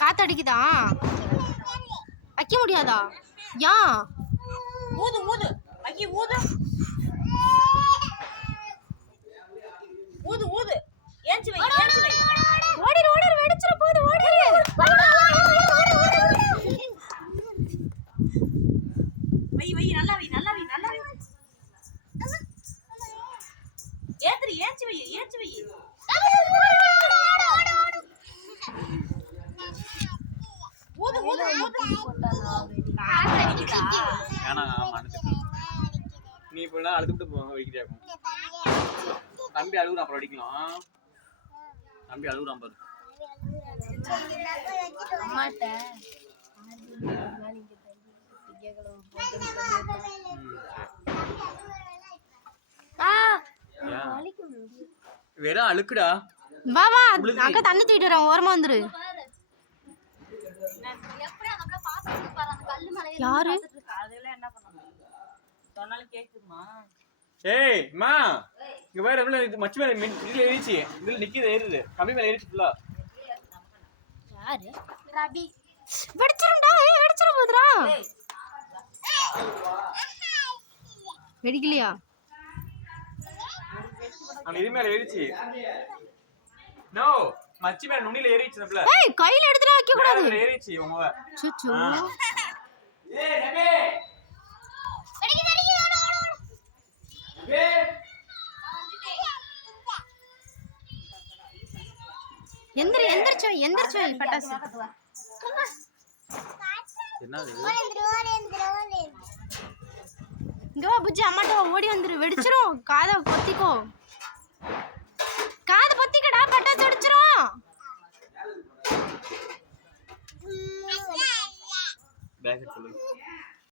காத்தடிக்குதா? வைக்க முடியாதா? யா ஊது ஊது அக்கி ஊது ஊது ஊது ஏஞ்சி வை ஏஞ்சி வை ஓடிரு ஓடிரு வெடிச்சிர போகுது ஓடிரு வை வை நல்லா வை நல்லா வை நல்லா வை ஏத்துரி ஏஞ்சி வை ஏஞ்சி வை ஊது ஊது ஊது வேணா நீ இப்ப அழுதுட்டு போங்க வைக்கிறியாக்கும் தம்பி அழுகுறான் அப்புறம் அடிக்கலாம் தம்பி அழுகுறான் பாரு வெறும் அழுக்குடா வா வா அக்கா தண்ணி தூக்கிட்டு வரேன் ஓரமா வந்துரு யாரு அதெல்லாம் என்ன பண்ணணும் சொன்னாலும் கேக்குமா ஏய் மா இங்க வேற எவ்வளவு இது மச்சி மேல இதுல ஏறிச்சு இதுல நிக்குது ஏறுது கம்பி மேல ஏறிச்சு ஃபுல்லா யாரு ரபி வெடிச்சிரும்டா ஏய் வெடிச்சிர போதுடா வெடிக்கலையா அந்த இது மேல ஏறிச்சு நோ மச்சி மேல நுனில ஏறிச்சு நம்மள ஏய் கையில எடுத்துற வைக்க கூடாது மேல ஏறிச்சு உங்க சுச்சு ஏய் நபி வெடிக்கு வெடிக்கு நபி எந்திரச்சு பட்டாசு என்னது இங்க வா புஜ்ஜி அம்மாட்ட ஓடி வந்துரு வெடிச்சிரும் காதை பொத்திக்கோ காதை பொத்திக்கடா பட்டாசு வெடிச்சிரும் பேக் சொல்லு